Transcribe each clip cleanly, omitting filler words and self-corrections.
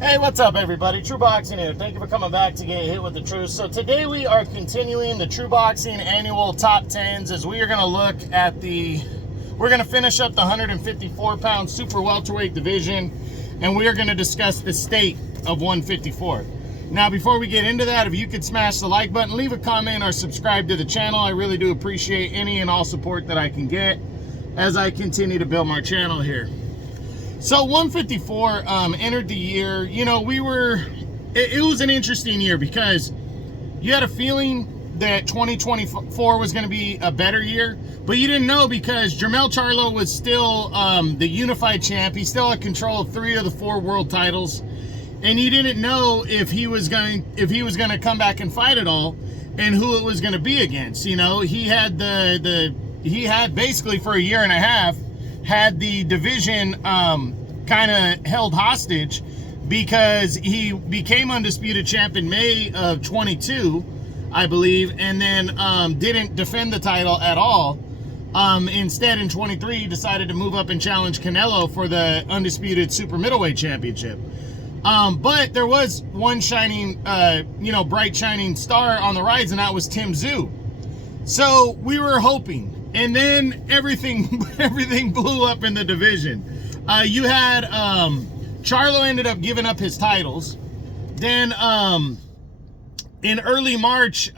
Hey, what's up, everybody? True Boxing here. Thank you for coming back to get hit with the truth. So today we are continuing the True Boxing annual top 10s as we are going to look at we're going to finish up the 154-pound Super Welterweight Division, and we are going to discuss the state of 154. Now, before we get into that, if you could smash the like button, leave a comment, or subscribe to the channel. I really do appreciate any and all support that I can get as I continue to build my channel here. So 154 entered the year. You know, it was an interesting year because you had a feeling that 2024 was going to be a better year, but you didn't know because Jermell Charlo was still the unified champ. He still had control of 3 of the 4 world titles, and you didn't know if he was going to come back and fight at all, and who it was going to be against. You know, he had he had basically for a year and a half had the division kind of held hostage because he became undisputed champ in May of 22, I believe, and then didn't defend the title at all. Instead, in 23, he decided to move up and challenge Canelo for the undisputed super middleweight championship. But there was one shining, bright shining star on the rise, and that was Tim Tszyu. So we were hoping. And then everything blew up in the division. You had Charlo ended up giving up his titles. Then in early March,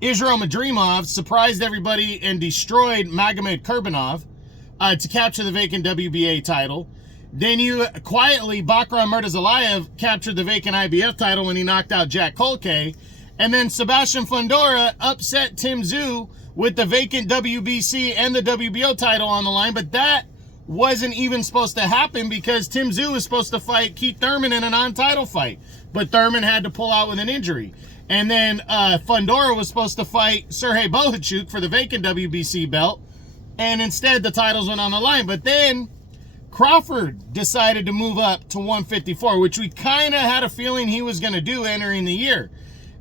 Israel Madrimov surprised everybody and destroyed Magomed Kurbanov to capture the vacant WBA title. Then you quietly, Bakram Murtazalayev captured the vacant IBF title when he knocked out Jack Kolke. And then Sebastian Fundora upset Tim Tszyu with the vacant WBC and the WBO title on the line, but that wasn't even supposed to happen because Tim Tszyu was supposed to fight Keith Thurman in a non-title fight, but Thurman had to pull out with an injury. And then Fundora was supposed to fight Sergey Bohachuk for the vacant WBC belt, and instead the titles went on the line. But then Crawford decided to move up to 154, which we kind of had a feeling he was going to do entering the year.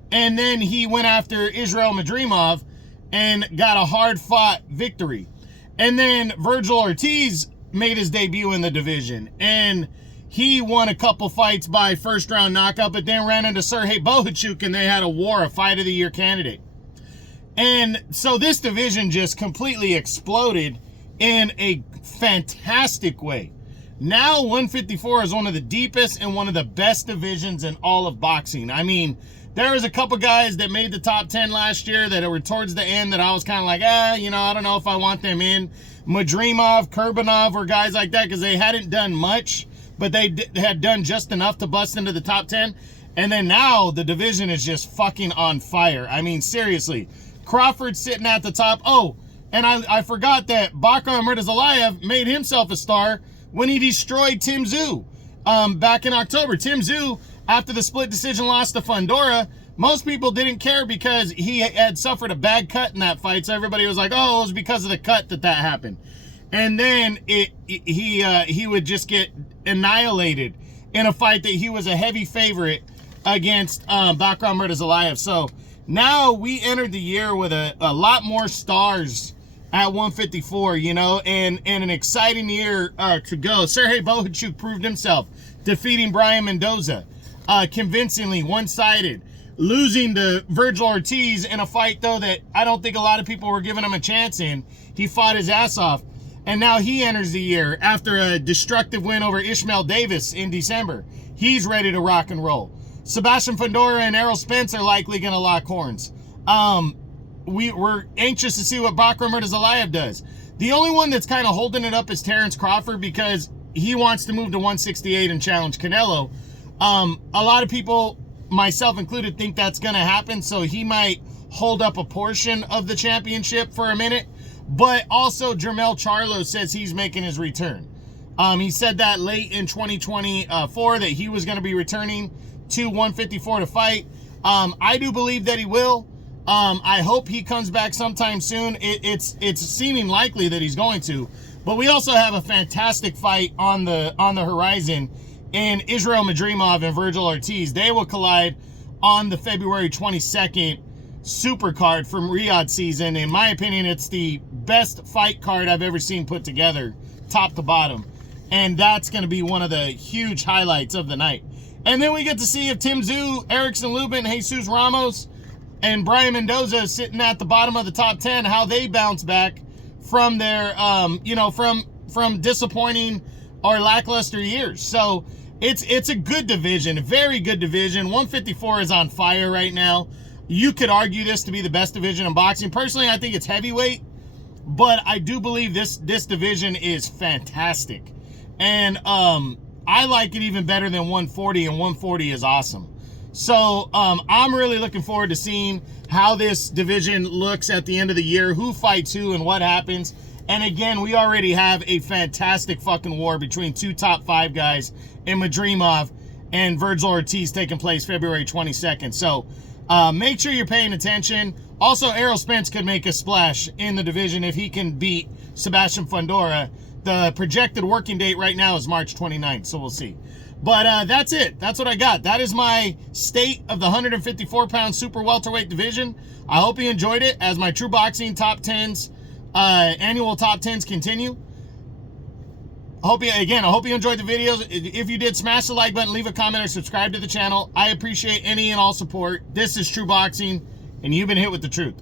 And then he went after Israel Madrimov and got a hard-fought victory. And then Virgil Ortiz made his debut in the division, and he won a couple fights by first-round knockout, but then ran into Sergey Bohachuk, and they had a Fight of the Year candidate. And so this division just completely exploded in a fantastic way. Now 154 is one of the deepest and one of the best divisions in all of boxing. I mean, there was a couple guys that made the top 10 last year that were towards the end that I was kind of like, I don't know if I want them in. Madrimov, Kurbanov, or guys like that, because they hadn't done much, but they had done just enough to bust into the top 10. And then now the division is just fucking on fire. I mean, seriously. Crawford's sitting at the top. Oh, and I forgot that Bakram Murtazalayev made himself a star when he destroyed Tim Tszyu back in October. Tim Tszyu, after the split decision loss to Fundora, most people didn't care because he had suffered a bad cut in that fight. So everybody was like, oh, it was because of the cut that happened. And then he would just get annihilated in a fight that he was a heavy favorite against Bakram Murtazalayev. So now we entered the year with a lot more stars at 154, and an exciting year to go. Sergey Bohachuk proved himself, defeating Brian Mendoza. Convincingly, one-sided, losing to Virgil Ortiz in a fight, though, that I don't think a lot of people were giving him a chance in. He fought his ass off, and now he enters the year after a destructive win over Ishmael Davis in December. He's ready to rock and roll. Sebastian Fundora and Errol Spence are likely going to lock horns. We're anxious to see what Bakram Murtazalayev does. The only one that's kind of holding it up is Terrence Crawford because he wants to move to 168 and challenge Canelo. A lot of people, myself included, think that's going to happen, so he might hold up a portion of the championship for a minute. But also, Jermell Charlo says he's making his return. He said that late in 2024 that he was going to be returning to 154 to fight. I do believe that he will. I hope he comes back sometime soon. It's seeming likely that he's going to. But we also have a fantastic fight on the horizon in Israel Madrimov and Virgil Ortiz. They will collide on the February 22nd super card from Riyadh season. In my opinion, it's the best fight card I've ever seen put together, top to bottom. And that's going to be one of the huge highlights of the night. And then we get to see if Tim Tszyu, Erickson Lubin, Jesus Ramos, and Brian Mendoza sitting at the bottom of the top 10, how they bounce back from their, you know, from disappointing or lackluster years. So it's a good division, a very good division. 154 is on fire right now. You could argue this to be the best division in boxing. Personally, I think it's heavyweight, but I do believe this division is fantastic. And I like it even better than 140, and 140 is awesome. So I'm really looking forward to seeing how this division looks at the end of the year, who fights who and what happens. And again, we already have a fantastic fucking war between two top 5 guys in Madrimov and Virgil Ortiz taking place February 22nd. So make sure you're paying attention. Also, Errol Spence could make a splash in the division if he can beat Sebastian Fundora. The projected working date right now is March 29th, so we'll see. But that's it. That's what I got. That is my state of the 154-pound super welterweight division. I hope you enjoyed it as my True Boxing top 10s, annual top 10s continue. I hope you enjoyed the videos. If you did, smash the like button, leave a comment, or subscribe to the channel. I appreciate any and all support. This is True Boxing, and you've been hit with the truth.